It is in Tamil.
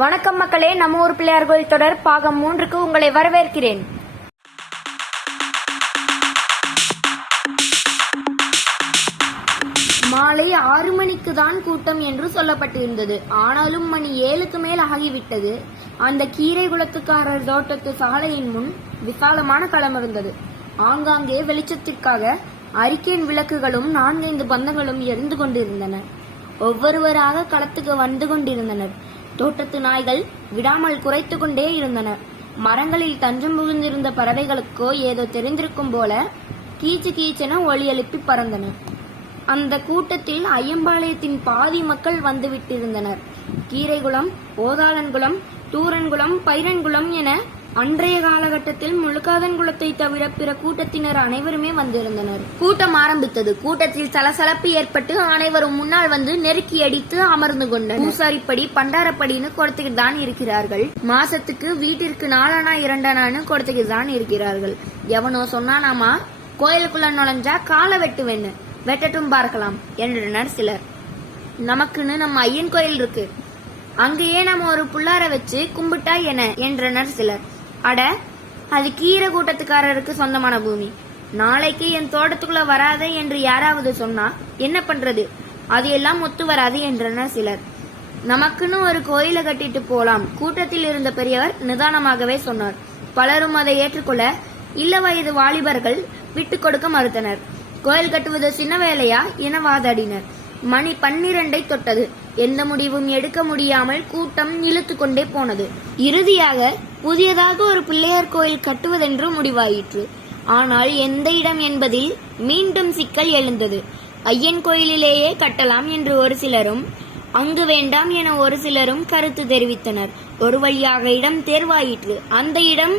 வணக்கம் மக்களே நம்ம ஊர் பிள்ளையார் கோயில் தொடர் பாகம் மூன்றுக்கு உங்களை வரவேற்கிறேன். மாலை ஆறு மணிக்கு தான் கூட்டம் என்று சொல்லப்பட்டிருந்தது. ஆனாலும் மணி ஏழுக்கு மேல் ஆகிவிட்டது. அந்த கீரை குளத்துக்காரர் தோட்டத்து சாலையின் முன் விசாலமான களம் இருந்தது. ஆங்காங்கே வெளிச்சத்திற்காக அறிக்கையின் விளக்குகளும் நான்கைந்து பந்தங்களும் எரிந்து கொண்டிருந்தன. ஒவ்வொருவராக களத்துக்கு வந்து கொண்டிருந்தனர். தோட்டத்து நாய்கள் விடாமல் குறைத்து கொண்டே இருந்தன. மரங்களில் தஞ்சம் புகுந்திருந்த பறவைகளுக்கோ ஏதோ தெரிந்திருக்கும் போல கீச்சு கீச்சென ஒளி எழுப்பி பறந்தன. அந்த கூட்டத்தில் ஐயம்பாளையத்தின் பாதி மக்கள் வந்துவிட்டிருந்தனர். கீரைகுளம் ஓதாளன்குளம் தூரன்குளம் பைரன்குளம் என அன்றைய காலகட்டத்தில் முழுக்காதன் குலத்தை தவிர பிற கூட்டத்தினர் அனைவருமே வந்திருந்தனர். கூட்டம் ஆரம்பித்தது. கூட்டத்தில் சலசலப்பு ஏற்பட்டு அனைவரும் முன்னால் வந்து நெருக்கி அடித்து அமர்ந்து கொண்டனர். பூசாரிப்படி பண்டாரப்படின்னு கொடுத்துக்கிட்டு தான் இருக்கிறார்கள். மாசத்துக்கு வீட்டிற்கு நாலானா இரண்டானான்னு கொடுத்துக்கிட்டு தான் இருக்கிறார்கள். எவனோ சொன்னானாமா கோயிலுக்குள்ள நுழைஞ்சா காலை வெட்டுவேன்னு. வெட்டட்டும் பார்க்கலாம் என்றனர் சிலர். நமக்குன்னு நம்ம ஐயன் கோயில் இருக்கு. அங்கேயே நம்ம ஒரு புள்ளார வச்சு கும்பிட்டா என என்றனர் சிலர். அட அது கீரை கூட்டத்துக்காரருக்கு சொந்தமான பூமி. நாளைக்கு என் தோட்டத்துக்குள்ள வராதே என்று யாராவது சொன்னா என்ன பண்றது? அது எல்லாம் ஒத்து வராது என்றனர் சிலர். நமக்குன்னு ஒரு கோயிலை கட்டிட்டு போலாம். கூட்டத்தில் இருந்த பெரியவர் நிதானமாகவே சொன்னார். பலரும் அதை ஏற்றுக்கொள்ள இல்ல வயது வாலிபர்கள் விட்டு கொடுக்க மறுத்தனர். கோயில் கட்டுவது சின்ன வேலையா? என வாதாடினர். மணி பன்னிரண்டை தொட்டது. எந்த முடிவும் எடுக்க முடியாமல் கூட்டம் இழுத்து கொண்டே போனது. இறுதியாக புதியதாக ஒரு பிள்ளையார் கோயில் கட்டுவதென்று முடிவாயிற்று. ஆனால் எந்த இடம் என்பதில் மீண்டும் சிக்கல் எழுந்தது. ஐயன் கோயிலிலேயே கட்டலாம் என்று ஒரு சிலரும் அங்கு வேண்டாம் என ஒரு சிலரும் கருத்து தெரிவித்தனர். ஒரு வழியாக இடம் தேர்வாயிற்று. அந்த இடம்